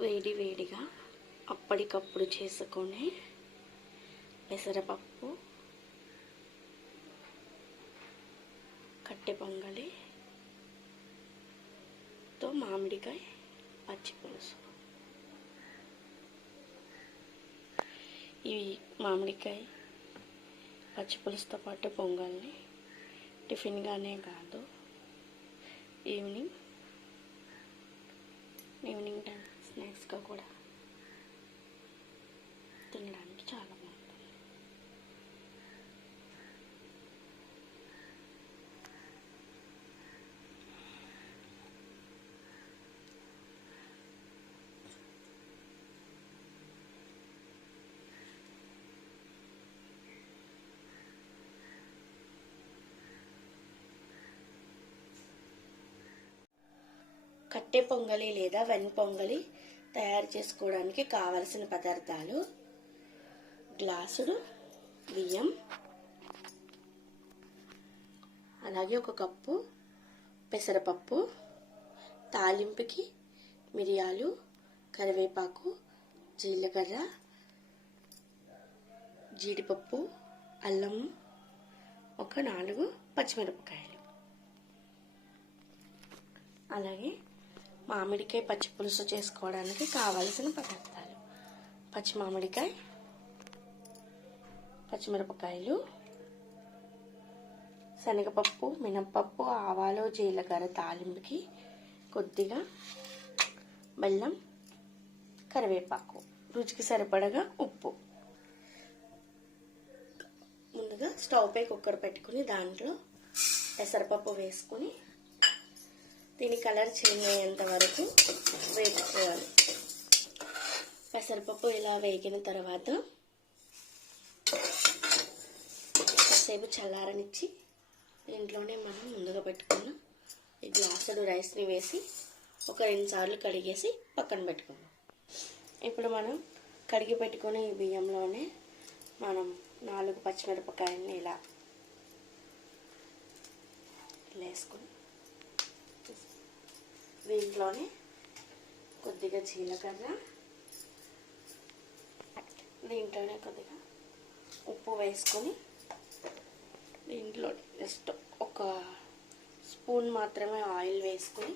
వేడి వేడిగా అప్పటికప్పుడు చేసుకునే పెసరపప్పు కట్టె పొంగలి తో మామిడికాయ పచ్చి పులుసు. మామిడికాయ పచ్చి పులుసుతో పాటు పొంగల్ని టిఫిన్గానే కాదు ఈవినింగ్ ఈవినింగ్ టైం. స్నాక్స్గా కూడా తినడానికి చాలా కట్టె పొంగలి లేదా వెన్ పొంగలి తయారు చేసుకోవడానికి కావలసిన పదార్థాలు గ్లాసుడు బియ్యం అలాగే ఒక కప్పు పెసరపప్పు తాలింపుకి మిరియాలు కరివేపాకు జీలకర్ర జీడిపప్పు అల్లం ఒక నాలుగు పచ్చిమిరపకాయలు. అలాగే మామిడికాయ పచ్చి పులుసు చేసుకోవడానికి కావలసిన పదార్థాలు. పచ్చి మామిడికాయ పచ్చిమిరపకాయలు శనగపప్పు మినప్పప్పు ఆవాలు జీలకర్ర తాలింపుకి కొద్దిగా బెల్లం కరివేపాకు. రుచికి సరిపడగా ఉప్పు. ముందుగా స్టవ్ పై కుక్కర్ పెట్టుకుని దాంట్లో పెసరపప్పు వేసుకుని దీని కలర్ చేంజ్ అయ్యేంత వరకు వేపుకోవాలి పెసరపప్పు ఇలా వేగిన తర్వాత కాసేపు చల్లారనిచ్చి ఇంట్లోనే మనం ముందుగా పెట్టుకున్న ఈ గ్లాసుడు రైస్ని వేసి ఒక రెండు సార్లు కడిగేసి పక్కన పెట్టుకుందాం. ఇప్పుడు మనం కడిగి పెట్టుకుని ఈ బియ్యంలోనే మనం నాలుగు పచ్చిమిరపకాయలని ఇలా వేసుకుని దీంట్లోనే కొద్దిగా జీలకర్ర దీంట్లోనే కొద్దిగా ఉప్పు వేసుకొని దీంట్లో జస్ట్ ఒక స్పూన్ మాత్రమే ఆయిల్ వేసుకొని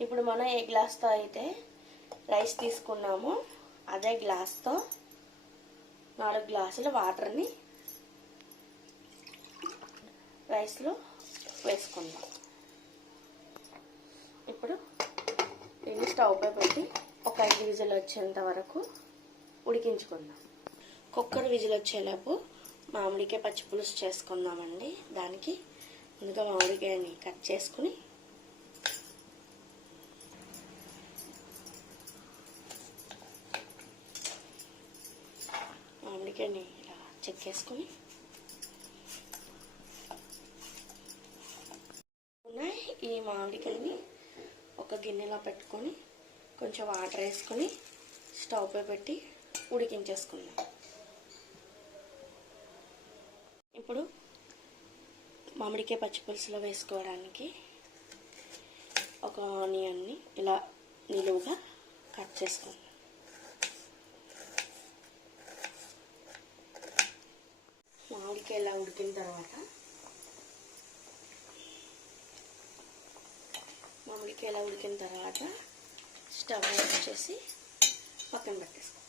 ఇప్పుడు మనం ఏ గ్లాస్తో అయితే రైస్ తీసుకున్నామో అదే గ్లాస్తో నాలుగు గ్లాసుల వాటర్ని రైస్లో వేసుకుందాం. ఇప్పుడు దీన్ని స్టవ్ పై పెట్టి ఒక ఐదు విజిల్ వచ్చేంత వరకు ఉడికించుకుందాం. కుక్కర్ విజిల్ వచ్చేలోపు మామిడికాయ పచ్చి పులుసు చేసుకుందామండి. దానికి ముందుగా మామిడికాయని కట్ చేసుకుని మామిడికాయని ఇలా చెక్కేసుకుని ఉన్నాయి ఈ మామిడికాయని ఒక గిన్నెలో పెట్టుకొని కొంచెం వాటర్ వేసుకొని స్టవ్పై పెట్టి ఉడికించేసుకుందాం. ఇప్పుడు మామిడికాయ పచ్చిపులుసులో వేసుకోవడానికి ఒక ఆనియన్ని ఇలా నిలువుగా కట్ చేసుకుందాం. మామిడికాయ ఇలా ఉడికిన తర్వాత మామిడికాయ ఉడికిన తర్వాత స్టవ్ ఆఫ్ చేసి పక్కన పెట్టేసుకో.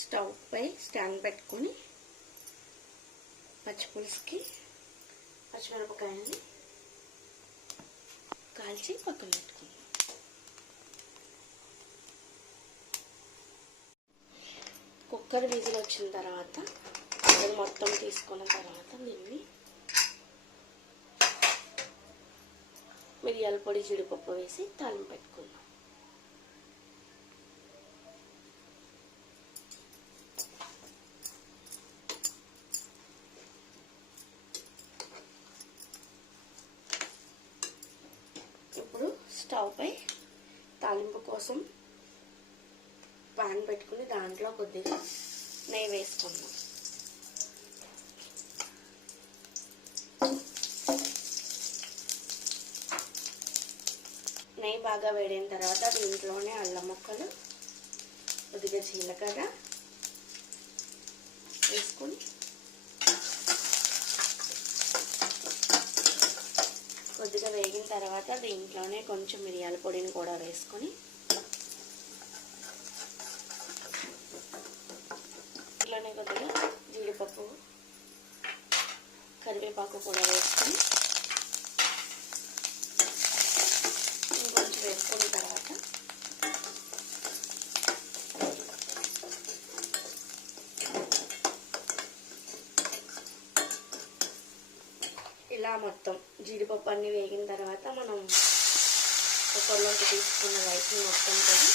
స్టవ్ పై స్టాండ్ పెట్టుకొని పచ్చిపులుసుకి పచ్చిమిరపకాయని కాల్చి పక్కన పెట్టుకుని కుక్కర్ విజిల్ వచ్చిన తర్వాత అది మొత్తం తీసుకున్న తర్వాత దీన్ని మిరియాల పొడి జీడిపప్పు వేసి తాలింపు పెట్టుకుందాం. ఇప్పుడు స్టవ్ పై తాలింపు కోసం పాన్ పెట్టుకుని దాంట్లో కొద్దిగా నెయ్యి వేసుకుందాం. నెయ్యి బాగా వేడిన తర్వాత దీంట్లోనే అల్లం ముక్కలు కొద్దిగా జీలకర్ర వేసుకొని కొద్దిగా వేగిన తర్వాత దీంట్లోనే కొంచెం మిరియాల పొడిని కూడా వేసుకొని దీంట్లోనే కొద్దిగా జీడిపప్పు కరివేపాకు కూడా వేసుకొని వేసుకున్న తర్వాత ఇలా మొత్తం జీడిపప్పు అన్ని వేగిన తర్వాత మనం కుక్కర్లోకి తీసుకున్న రైస్ని మొత్తం కూడా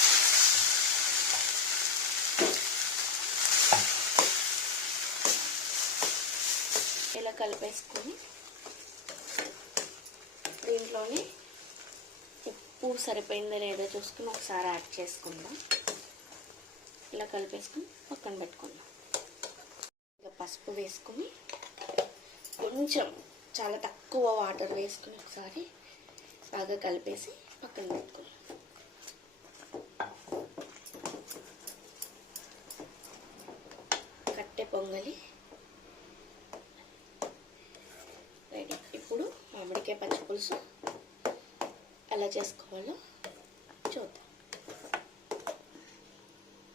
ఇలా కలిపేసుకొని దీంట్లోని ఉప్పు సరిపోయిందో లేదో చూసుకుని ఒకసారి యాడ్ చేసుకుందాం. ఇలా కలిపేసుకుని పక్కన పెట్టుకుందాం. ఇంకా పసుపు వేసుకుని కొంచెం చాలా తక్కువ వాటర్ వేసుకుని ఒకసారి బాగా కలిపేసి పక్కన పెట్టుకుందాం. కట్టె పొంగలి రెడీ. ఇప్పుడు మామిడికాయ పచ్చి పులుసు. ఎలా చేసుకోవాలో చూద్దాం.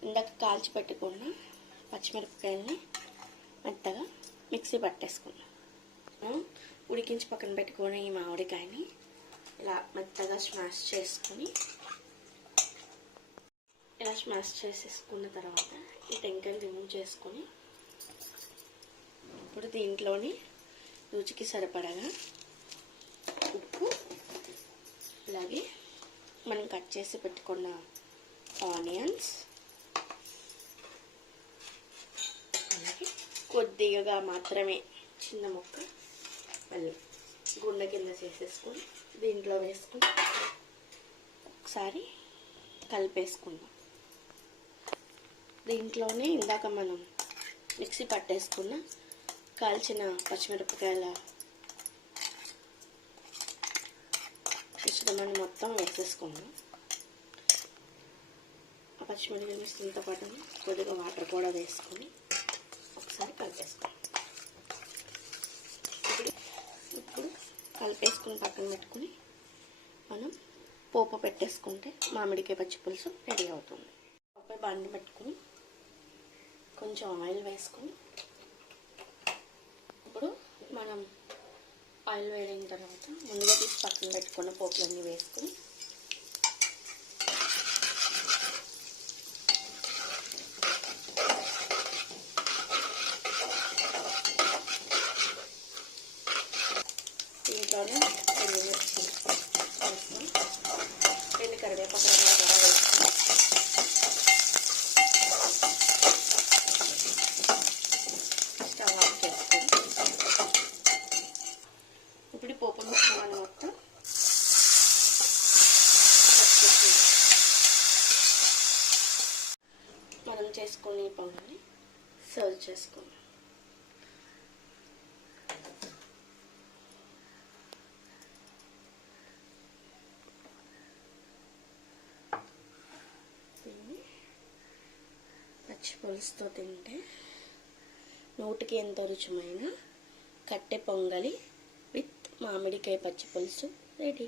ఇందాక కాల్చి పెట్టుకున్న పచ్చిమిరపకాయల్ని మెత్తగా మిక్సీ పట్టేసుకున్నాం. ఉడికించి పక్కన పెట్టుకుని ఈ మామిడికాయని ఇలా మెత్తగా స్మాష్ చేసుకొని ఇలా స్మాష్ చేసేసుకున్న తర్వాత ఈ టెంకాయలు రిమూవ్ చేసుకొని ఇప్పుడు దీంట్లోని రుచికి సరిపడగా ఉప్పు అలాగే మనం కట్ చేసి పెట్టుకున్న ఆనియన్స్. అలాగే కొద్దిగా మాత్రమే చిన్న ముక్క మళ్ళీ గుండె కింద చేసేసుకొని దీంట్లో వేసుకుని ఒకసారి కలిపేసుకుందాం. దీంట్లోనే ఇందాక మనం మిక్సీ పట్టేసుకున్న కాల్చిన పచ్చిమిరపకాయల మిశ్రమాన్ని మొత్తం వేసేసుకున్నాం ఆ పచ్చిమిరపకాయ పాటు కొద్దిగా వాటర్ కూడా వేసుకొని ఒకసారి కలిపేసుకుందాం ఇప్పుడు ఇప్పుడు కలిపేసుకుని పక్కన పెట్టుకుని మనం పోపు పెట్టేసుకుంటే మామిడికాయ పచ్చి పులుసు రెడీ అవుతుంది. పప్పు బండి పెట్టుకుని కొంచెం ఆయిల్ వేసుకొని ఇప్పుడు మనం ఆయిల్ వేడిన తర్వాత ముందుగా తీసి పక్కన పెట్టుకున్న పోపులన్నీ వేసుకొని దీంట్లోనే రెండు మిర్చి రెండు కరివేపాకు కూడా వేసుకొని స్టవ్ ఆఫ్ చేసుకొని ఇప్పుడు ఈ పోపు మిశ్రమాన్ని మొత్తం పట్టుకొని మనం చేసుకొని ఈ సర్వ్ చేసుకుందాం. పచ్చి పులుసుతో తింటే నోటికి ఎంతో రుచిమైన కట్టె పొంగలి విత్ మామిడికాయ పచ్చి పులుసు రెడీ.